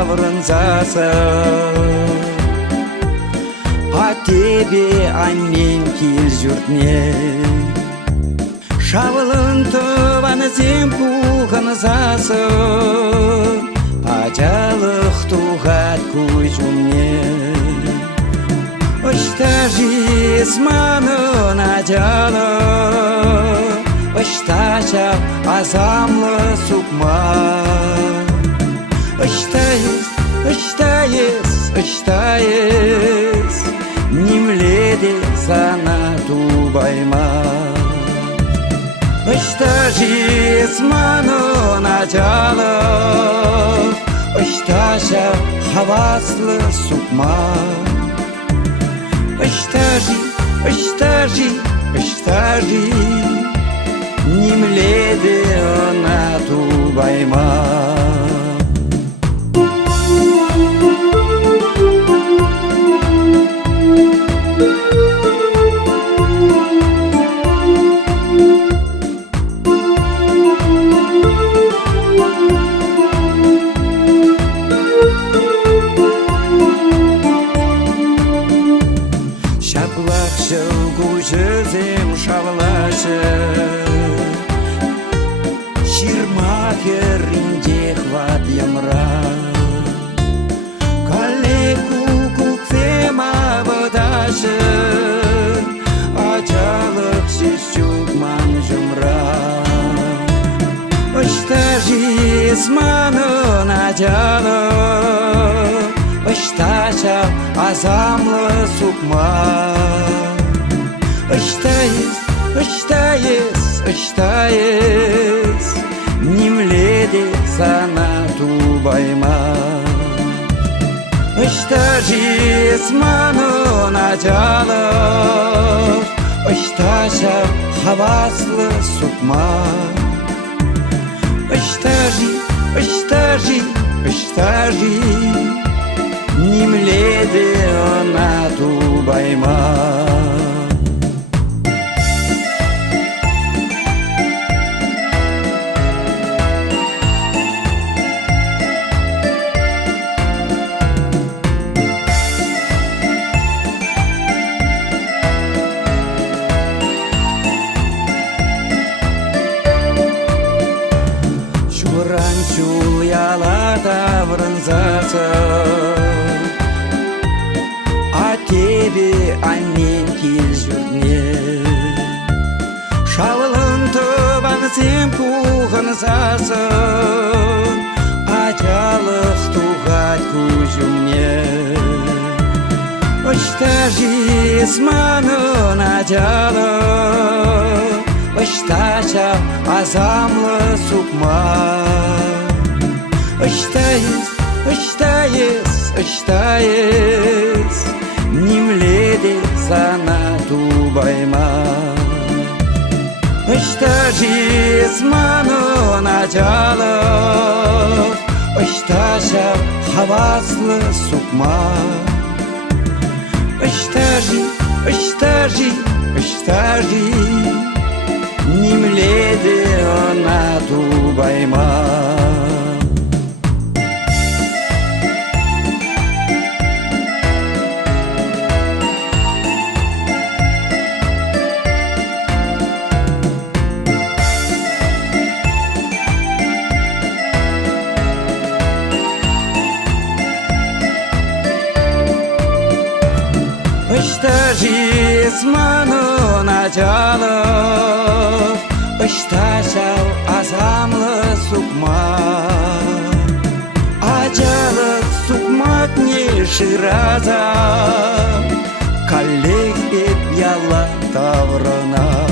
таврынзасы. А тебе аннен кел жүртне, шавылын тываны зем пуғынзасы. Ажалық туғат көжімне, ұшта жезманын ажалы, ұшта шап азамлы сұқма. Ыштайыз, немледе сана тубайма. Ұшта жезманын ажалы, ұшташа хаваслы сұқма. Ыштажи, немледе она тубайма. Жүзем шавлашы, ширмахерінде хват ямра. Калеку кукфема водашы, ажалық шешчукман жұмра. Ұшта жезманын ажалы, ұшташа азамлы сұқма. Ыштайыз, немледе сана тубайма. Ұшта жезманын ажалы, ұшташа хаваслы сұқма. Ыштажи, немледе она тубайма. Чул яла таврынзасы, а тебе аннен кел жүртне. Шавылын тыван зем пуғынзасы, ажалық туғат көжімне. Ұшта жезманын ажалы, ұшташа азамлы сұқма. Ыштайыз, немледе сана тубайма. Ұшта жезманын ажалы, ұшташа хаваслы сұқма. Ыштажи, немледе она тубайма. Ұшта жезманын ажалы, ұшташа азамлы сұқма. Ажалық сұқмат не шыраза, калек бет яла таврына.